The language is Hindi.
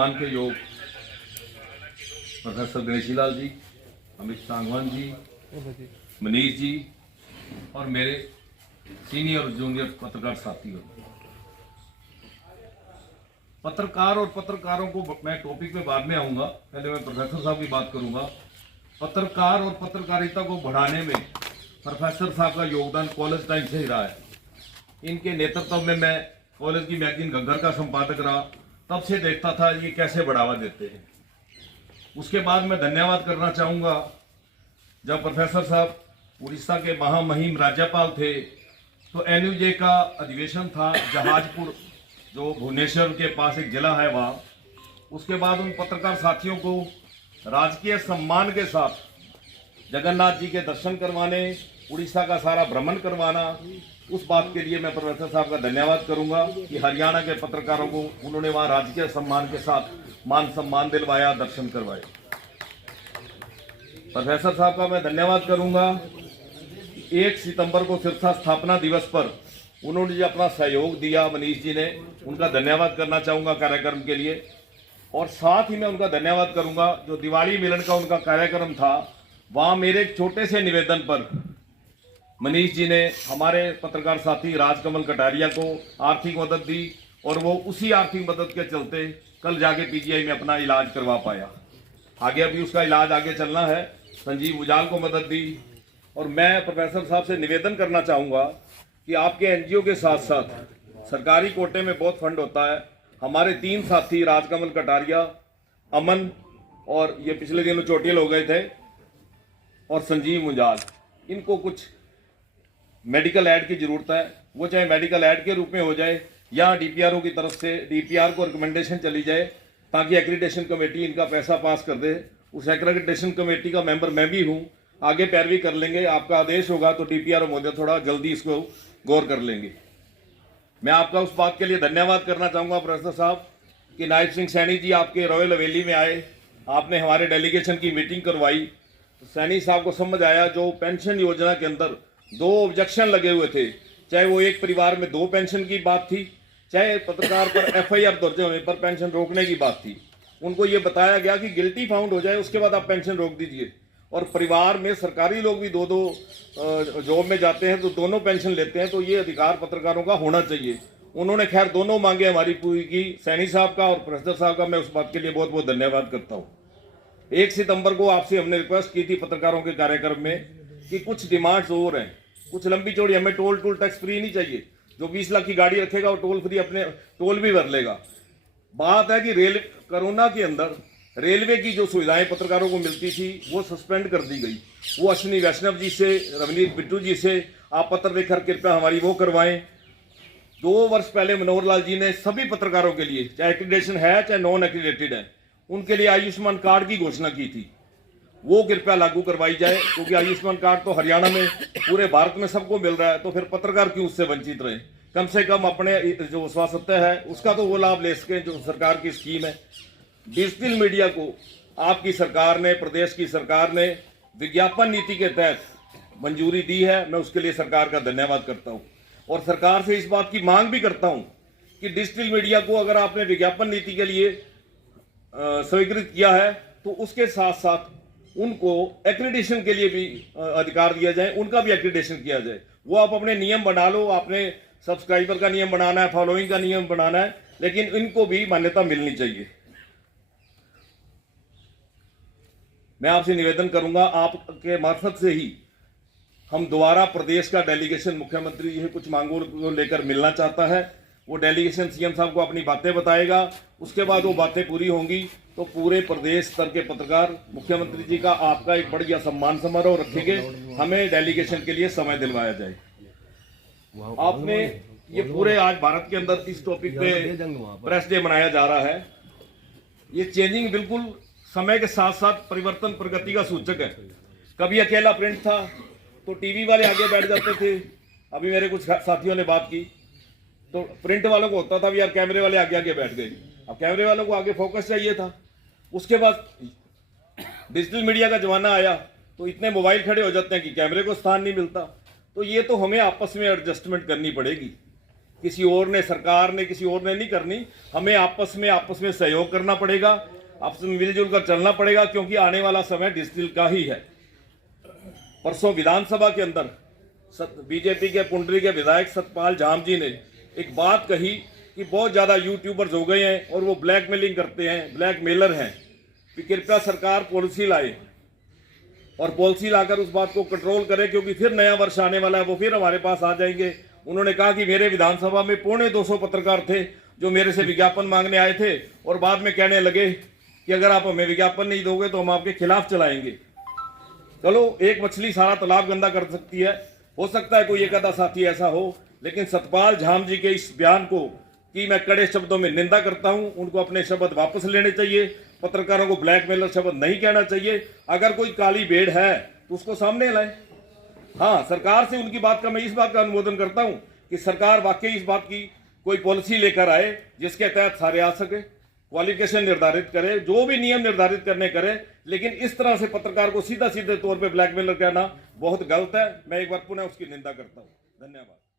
मान के योग प्रोफेसर गणेशी लाल जी, अमित सांगवान जी, मनीष जी और मेरे सीनियर और जूनियर पत्रकार साथियों। पत्रकार और पत्रकारों को मैं टॉपिक पे बाद में आऊंगा, पहले मैं प्रोफेसर साहब की बात करूंगा। पत्रकार और पत्रकारिता को बढ़ाने में प्रोफेसर साहब का योगदान कॉलेज टाइम से ही रहा है। इनके नेतृत्व में मैं कॉलेज की मैगजीन घग्गर का संपादक रहा, तब से देखता था ये कैसे बढ़ावा देते हैं। उसके बाद मैं धन्यवाद करना चाहूँगा, जब प्रोफेसर साहब उड़ीसा के महामहिम राज्यपाल थे तो एनयूजे का अधिवेशन था जहाजपुर, जो भुवनेश्वर के पास एक जिला है वहाँ। उसके बाद उन पत्रकार साथियों को राजकीय सम्मान के साथ जगन्नाथ जी के दर्शन करवाने, उड़ीसा का सारा भ्रमण करवाना, उस बात के लिए मैं प्रोफेसर साहब का धन्यवाद करूंगा कि हरियाणा के पत्रकारों को उन्होंने वहाँ राजकीय सम्मान के साथ मान सम्मान दिलवाया, दर्शन करवाए। प्रोफेसर साहब का मैं धन्यवाद करूंगा 1 सितंबर को सिरसा स्थापना दिवस पर उन्होंने जो अपना सहयोग दिया, मनीष जी ने, उनका धन्यवाद करना चाहूंगा कार्यक्रम के लिए। और साथ ही मैं उनका धन्यवाद करूंगा जो दिवाली मिलन का उनका कार्यक्रम था, वहाँ मेरे एक छोटे से निवेदन पर मनीष जी ने हमारे पत्रकार साथी राजकमल कटारिया को आर्थिक मदद दी और वो उसी आर्थिक मदद के चलते कल जाके पीजीआई में अपना इलाज करवा पाया। आगे अभी उसका इलाज आगे चलना है। संजीव मुजाल को मदद दी। और मैं प्रोफेसर साहब से निवेदन करना चाहूँगा कि आपके एनजीओ के साथ साथ सरकारी कोटे में बहुत फंड होता है। हमारे 3 साथी राजकमल कटारिया, अमन और ये पिछले दिनों चोटिल हो गए थे, और संजीव मुजाल, इनको कुछ मेडिकल ऐड की जरूरत है। वो चाहे मेडिकल ऐड के रूप में हो जाए या डीपीआरओ की तरफ से डीपीआर को रिकमेंडेशन चली जाए ताकि एक्रीडिटेशन कमेटी इनका पैसा पास कर दे। उस एक्रीडिटेशन कमेटी का मेंबर मैं भी हूँ। आगे पैरवी कर लेंगे, आपका आदेश होगा तो डीपीआरओ महोदय थोड़ा जल्दी इसको गौर कर लेंगे। मैं आपका उस बात के लिए धन्यवाद करना चाहूँगा प्रोफेसर साहब कि नायब सिंह सैनी जी आपके रॉयल हवेली में आए, आपने हमारे डेलीगेशन की मीटिंग करवाई। तो सैनी साहब को समझ आया जो पेंशन योजना के अंदर 2 ऑब्जेक्शन लगे हुए थे, चाहे वो एक परिवार में 2 पेंशन की बात थी, चाहे पत्रकार पर एफआईआर दर्ज होने पर पेंशन रोकने की बात थी। उनको ये बताया गया कि गिल्टी फाउंड हो जाए उसके बाद आप पेंशन रोक दीजिए। और परिवार में सरकारी लोग भी 2 जॉब में जाते हैं तो दोनों पेंशन लेते हैं, तो ये अधिकार पत्रकारों का होना चाहिए। उन्होंने खैर दोनों मांगे हमारी पूरी की, सैनी साहब का और प्रोफेसर साहब का। मैं उस बात के लिए बहुत बहुत धन्यवाद करता हूँ। 1 सितंबर को आपसे हमने रिक्वेस्ट की थी पत्रकारों के कार्यक्रम में कि कुछ डिमांड्स और हैं, कुछ लंबी चौड़ी। हमें टोल टैक्स फ्री नहीं चाहिए। जो 20 लाख की गाड़ी रखेगा वो टोल फ्री अपने टोल भी भर लेगा। बात है कि कोरोना के अंदर रेलवे की जो सुविधाएं पत्रकारों को मिलती थी वो सस्पेंड कर दी गई। वो अश्विनी वैष्णव जी से, रवनीत बिट्टू जी से आप पत्र लिखकर कृपया हमारी वो करवाएं। 2 वर्ष पहले मनोहर लाल जी ने सभी पत्रकारों के लिए, चाहे एक्रीडेशन है चाहे नॉन एक्रीडेटेड है, उनके लिए आयुष्मान कार्ड की घोषणा की थी। वो कृपया लागू करवाई जाए, क्योंकि आयुष्मान कार्ड तो हरियाणा में, पूरे भारत में सबको मिल रहा है, तो फिर पत्रकार क्यों उससे वंचित रहे। कम से कम अपने जो स्वास्थ्य है उसका तो वो लाभ ले सके जो सरकार की स्कीम है। डिजिटल मीडिया को आपकी सरकार ने, प्रदेश की सरकार ने विज्ञापन नीति के तहत मंजूरी दी है। मैं उसके लिए सरकार का धन्यवाद करता हूँ और सरकार से इस बात की मांग भी करता हूँ कि डिजिटल मीडिया को अगर आपने विज्ञापन नीति के लिए स्वीकृत किया है तो उसके साथ साथ उनको एक्रीडिटेशन के लिए भी अधिकार दिया जाए, उनका भी एक्रीडिटेशन किया जाए। वो आप अपने नियम बना लो, आपने सब्सक्राइबर का नियम बनाना है, फॉलोइंग का नियम बनाना है, लेकिन इनको भी मान्यता मिलनी चाहिए। मैं आपसे निवेदन करूंगा, आपके मार्फत से ही हम दोबारा प्रदेश का डेलीगेशन, मुख्यमंत्री जी कुछ मांगों को लेकर मिलना चाहता है। वो डेलीगेशन सीएम साहब को अपनी बातें बताएगा, उसके बाद वो बातें पूरी होंगी तो पूरे प्रदेश स्तर के पत्रकार मुख्यमंत्री जी का, आपका एक बढ़िया सम्मान समारोह रखेंगे। हमें डेलीगेशन के लिए समय दिलवाया जाए। आपने ये पूरे आज भारत के अंदर इस टॉपिक पे प्रेस डे मनाया जा रहा है। ये चेंजिंग बिल्कुल समय के साथ साथ परिवर्तन, प्रगति का सूचक है। कभी अकेला प्रिंट था तो टीवी वाले आगे बैठ जाते थे। अभी मेरे कुछ साथियों ने बात की तो प्रिंट वालों को होता था यार कैमरे वाले आगे आगे बैठ गए। अब कैमरे वालों को आगे फोकस चाहिए था। उसके बाद डिजिटल मीडिया का जमाना आया तो इतने मोबाइल खड़े हो जाते हैं कि कैमरे को स्थान नहीं मिलता। तो ये तो हमें आपस में एडजस्टमेंट करनी पड़ेगी। किसी और ने, सरकार ने, किसी और ने नहीं करनी। हमें आपस में सहयोग करना पड़ेगा, आपस में मिलजुल कर चलना पड़ेगा, क्योंकि आने वाला समय डिजिटल का ही है। परसों विधानसभा के अंदर बीजेपी के पुंडरी के विधायक सतपाल झाम जी ने एक बात कही कि बहुत ज़्यादा यूट्यूबर्स हो गए हैं और वो ब्लैकमेलिंग करते हैं, ब्लैकमेलर हैं, कि कृपया सरकार पॉलिसी लाए और पॉलिसी लाकर उस बात को कंट्रोल करे, क्योंकि फिर नया वर्ष आने वाला है, वो फिर हमारे पास आ जाएंगे। उन्होंने कहा कि मेरे विधानसभा में 250 पत्रकार थे जो मेरे से विज्ञापन मांगने आए थे और बाद में कहने लगे कि अगर आप हमें विज्ञापन नहीं दोगे तो हम आपके खिलाफ चलाएंगे। चलो, एक मछली सारा तालाब गंदा कर सकती है, हो सकता है कोई एक आधा साथी ऐसा हो, लेकिन सतपाल झाम जी के इस बयान को कि मैं कड़े शब्दों में निंदा करता हूं। उनको अपने शब्द वापस लेने चाहिए, पत्रकारों को ब्लैकमेलर शब्द नहीं कहना चाहिए। अगर कोई काली भेड़ है तो उसको सामने लाए। हाँ, सरकार से उनकी बात का, मैं इस बात का अनुमोदन करता हूं कि सरकार वाकई इस बात की कोई पॉलिसी लेकर आए जिसके तहत सारे आ सके, क्वालिफिकेशन निर्धारित करे, जो भी नियम निर्धारित करने करे, लेकिन इस तरह से पत्रकार को सीधे तौर पे ब्लैकमेलर कहना बहुत गलत है। मैं एक बार पुनः उसकी निंदा करता हूं। धन्यवाद।